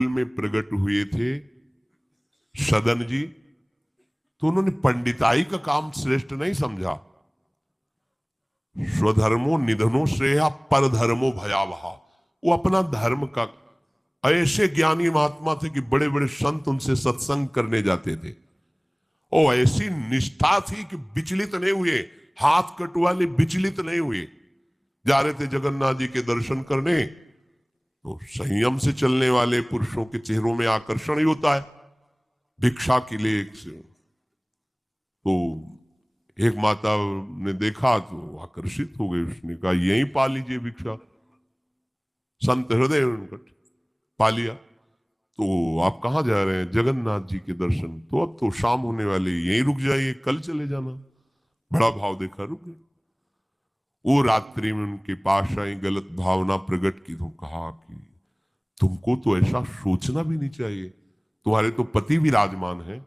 में प्रकट हुए थे सदन जी, तो उन्होंने पंडिताई का काम श्रेष्ठ नहीं समझा। स्वधर्मो निधनो श्रेया परधर्मो भयावहा। वो अपना धर्म का, ऐसे ज्ञानी महात्मा थे कि बड़े बड़े संत उनसे सत्संग करने जाते थे। और ऐसी निष्ठा थी कि विचलित नहीं हुए, हाथ कटवाले विचलित नहीं हुए। जा रहे थे जगन्नाथ जी के दर्शन करने, तो संयम से चलने वाले पुरुषों के चेहरों में आकर्षण ही होता है। भिक्षा के लिए तो एक माता ने देखा तो आकर्षित हो गई। उसने कहा यहीं पा लीजिए भिक्षा। संत हृदय उनकट पा लिया। तो आप कहाँ जा रहे हैं? जगन्नाथ जी के दर्शन। तो अब तो शाम होने वाली, यहीं रुक जाइए, कल चले जाना। बड़ा भाव देखा, रुक गए। वो रात्रि में उनके पास आई, गलत भावना प्रकट की, तो कहा कि तुमको तो ऐसा सोचना भी नहीं चाहिए, तुम्हारे तो पति विराजमान है।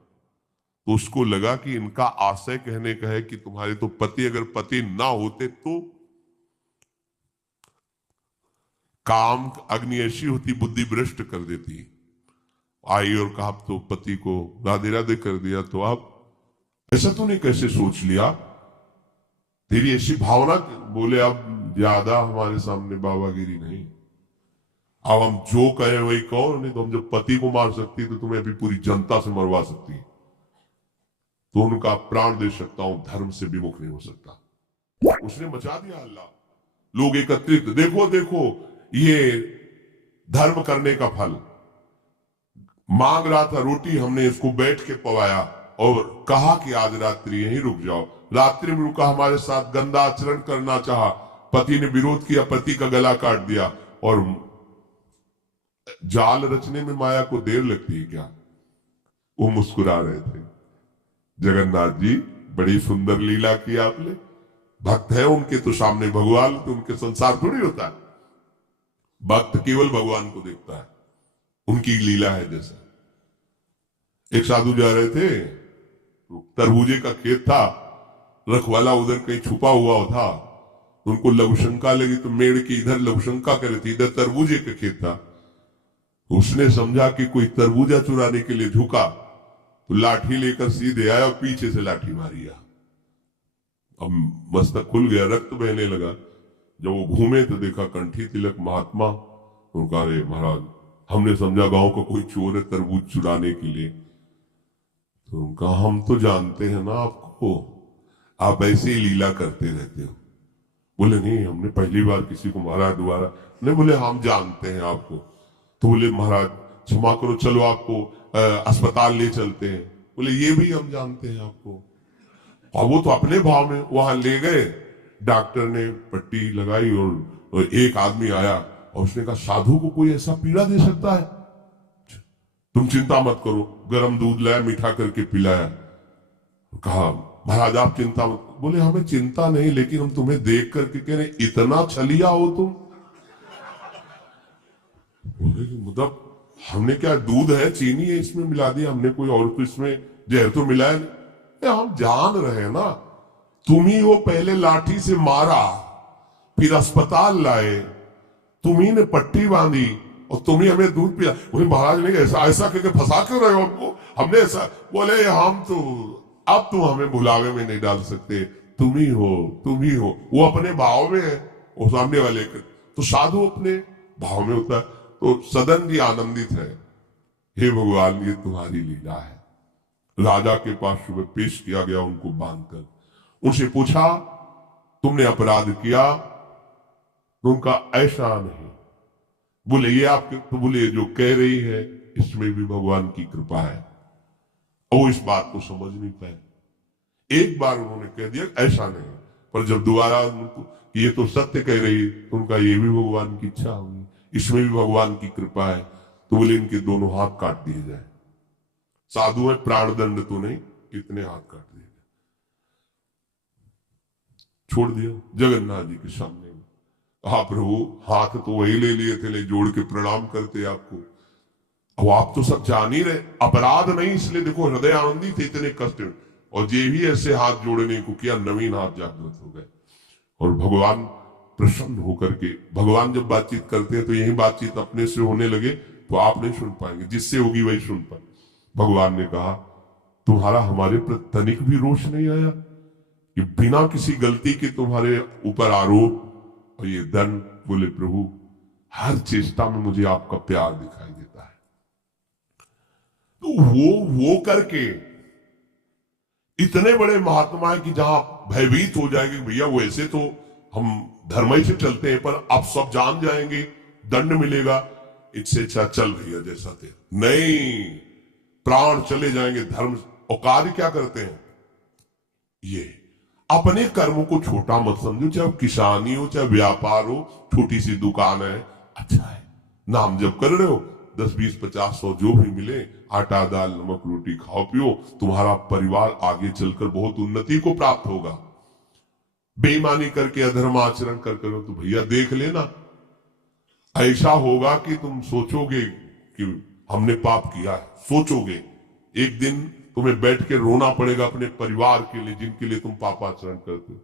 तो उसको लगा कि इनका आशय कहने का है कि तुम्हारे तो पति, अगर पति ना होते तो काम अग्नि ऐसी होती, बुद्धि भ्रष्ट कर देती। आई और कहा तो पति को राधे राधे कर दिया, तो आप ऐसा तूने कैसे सोच लिया, तेरी ऐसी भावना। बोले अब ज्यादा हमारे सामने बाबागिरी नहीं, अब हम जो कहे वही कहो। नहीं तो हम जब पति को मार सकती तो तुम्हें अभी पूरी जनता से मरवा सकती, तो उनका प्राण दे सकता हूं, धर्म से विमुख नहीं हो सकता। उसने मचा दिया हल्ला, लोग एकत्रित, देखो देखो ये धर्म करने का फल। मांग रहा था रोटी, हमने इसको बैठ के पवाया और कहा कि आज रात्रि यहीं रुक जाओ। रात्रि में रुका, हमारे साथ गंदा आचरण करना चाहा, पति ने विरोध किया, पति का गला काट दिया। और जाल रचने में माया को देर लगती है क्या? वो मुस्कुरा रहे थे। जगन्नाथ जी बड़ी सुंदर लीला की आपने, भक्त है उनके तो सामने भगवान, तो उनके संसार थोड़ी होता है। भक्त केवल भगवान को देखता है, उनकी लीला है। जैसा एक साधु जा रहे थे, तरबूजे का खेत था, रखवाला उधर कहीं छुपा हुआ था, उनको लघुशंका लगी, तो मेड़ की इधर लघुशंका करे थी, इधर तरबूजे का खेत था। उसने समझा कि कोई तरबूजा चुराने के लिए झुका, तो लाठी लेकर सीधे आया और पीछे से लाठी मारी। अब मस्तक खुल गया, रक्त बहने लगा। जब वो घूमे तो देखा कंठी तिलक महात्मा। उनका अरे महाराज, हमने समझा गांव का कोई चोर है तरबूज चुराने के लिए। तो उनका हम तो जानते हैं ना आपको, आप ऐसे ही लीला करते रहते हो। बोले नहीं, हमने पहली बार किसी को मारा, दोबारा नहीं। बोले हम जानते हैं आपको। तो बोले महाराज क्षमा करो, चलो आपको अस्पताल ले चलते हैं। बोले ये भी हम जानते हैं आपको। और वो तो अपने भाव में वहां ले गए। डॉक्टर ने पट्टी लगाई और एक आदमी आया और उसने कहा साधु को कोई ऐसा पीड़ा दे सकता है? तुम चिंता मत करो। गर्म दूध लाया, मीठा करके पिलाया। कहा महाराज आप चिंता मत। बोले हमें चिंता नहीं, लेकिन हम तुम्हें देख करके कह रहे इतना छलिया हो तुम। मतलब हमने क्या, दूध है, चीनी है, इसमें मिला दिया हमने, कोई और तो इसमें जहर तो मिलाया नहीं। हम जान रहे हैं ना, तुम ही वो पहले लाठी से मारा, फिर अस्पताल लाए, तुम ही ने पट्टी बांधी और तुम ही हमें दूध पिया। बोले महाराज ने ऐसा ऐसा करके फंसा क्यों रहे हो हमको? हमने ऐसा। बोले हम तो अब तुम हमें भुलावे में नहीं डाल सकते, तुम ही हो, तुम ही हो। वो अपने भाव में है, वो सामने वाले के तो साधु अपने भाव में होता है। तो सदन भी आनंदित है, हे भगवान ये तुम्हारी लीला है। राजा के पास सुबह पेश किया गया उनको बांधकर। उनसे पूछा तुमने अपराध किया? तो उनका ऐसा नहीं। बोले ये आपके, तो बोले जो कह रही है इसमें भी भगवान की कृपा है। और वो इस बात को समझ नहीं पाए। एक बार उन्होंने कह दिया ऐसा नहीं, पर जब दोबारा उनको ये तो सत्य कह रही, तो उनका ये भी भगवान की इच्छा होगी, इसमें भी भगवान की कृपा है। तो बोले इनके दोनों हाथ काट दिए जाए। साधु है, प्राणदंड तो नहीं, इतने हाथ काट दिए, छोड़ दिया जगन्नाथ जी के सामने। हाँ प्रभु, हाथ तो वही ले लिए थे, ले जोड़ के प्रणाम करते आपको। अब आप तो सब जान ही रहे अपराध नहीं, इसलिए देखो हृदय आनंदी थे, इतने कष्ट। और ये भी ऐसे हाथ जोड़ने को किया, नवीन हाथ जागृत हो गए। और भगवान प्रसन्न होकर के, भगवान जब बातचीत करते हैं तो यही बातचीत अपने से होने लगे, तो आप नहीं सुन पाएंगे, जिससे होगी वही सुन पाए। भगवान ने कहा तुम्हारा हमारे पर तनिक भी रोष नहीं आया कि बिना किसी गलती के तुम्हारे ऊपर आरोप और ये दंड। बोले प्रभु हर चेष्टा में मुझे आपका प्यार दिखाई देता है। तो वो करके इतने बड़े महात्मा है कि जहां भयभीत हो जाएंगे भैया वो ऐसे तो हम धर्म ही से चलते हैं, पर आप सब जान जाएंगे दंड मिलेगा, इससे अच्छा चल भैया जैसा थे। नहीं, प्राण चले जाएंगे धर्म। और कार्य क्या करते हैं, ये अपने कर्मों को छोटा मत समझो, चाहे किसानी हो चाहे व्यापार हो, छोटी सी दुकान है, अच्छा है, नाम जप कर रहे हो, 10 20 50 100 जो भी मिले, आटा दाल नमक रोटी खाओ पियो, तुम्हारा परिवार आगे चलकर बहुत उन्नति को प्राप्त होगा। बेईमानी करके अधर्म आचरण कर करो तो भैया देख लेना, ऐसा होगा कि तुम सोचोगे कि हमने पाप किया है। सोचोगे एक दिन तुम्हें बैठ के रोना पड़ेगा अपने परिवार के लिए जिनके लिए तुम पापाचरण करते हो।